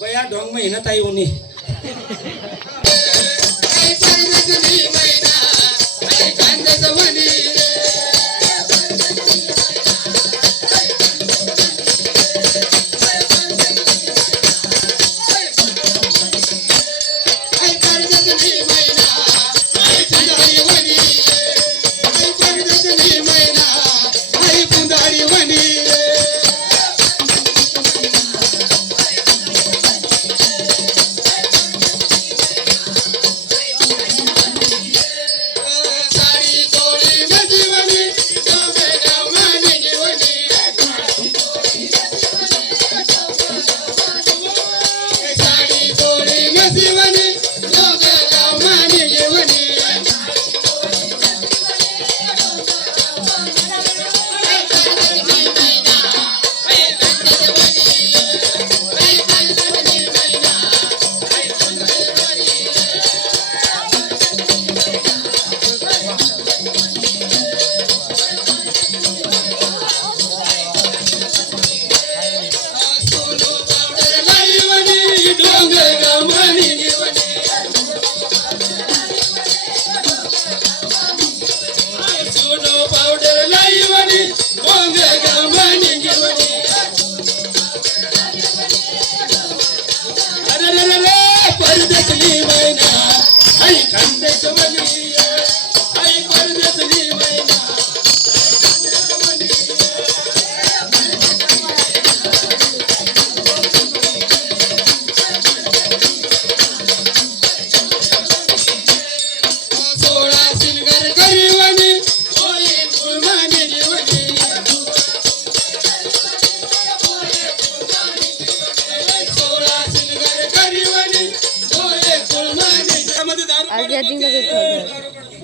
बया ढोंग मेहनत आई होनी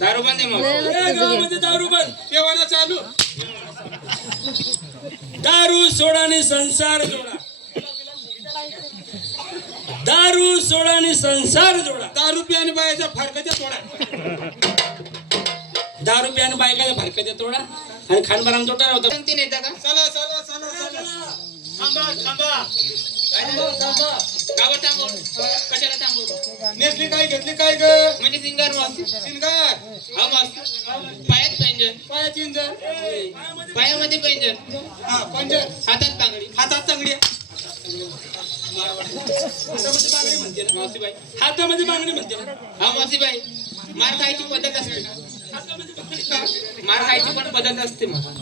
दारू बंद दारू बंद पेवाना चालू दारू सोडाने संसार जोडा दारू सोडाने संसार जोडा दारू पियाने बायच्या फारकाच्या तोडा दारू पियाने बायकाच्या फारकाच्या तोडा आणि खानबाराम तोडा होता तीन येता का चला चला चला चला थांबा थांबा गावात थांबव कशाला थांबव नेसली काय घेतली काय ग म्हणजे सिंगार मास्ती सिंगार हा मास्ती पायात पैंजण पायात इंजन पायामध्ये पैंजण हा पैंजण हातात बांगडी हातात चांगडी हातामध्ये बांगडी म्हणते ना मावशीबाई हातामध्ये बांगडी म्हणते ना हा मावशीबाई मार खायची पद्धत असते हातामध्ये बांगडी मार खायची पण पद्धत असते मग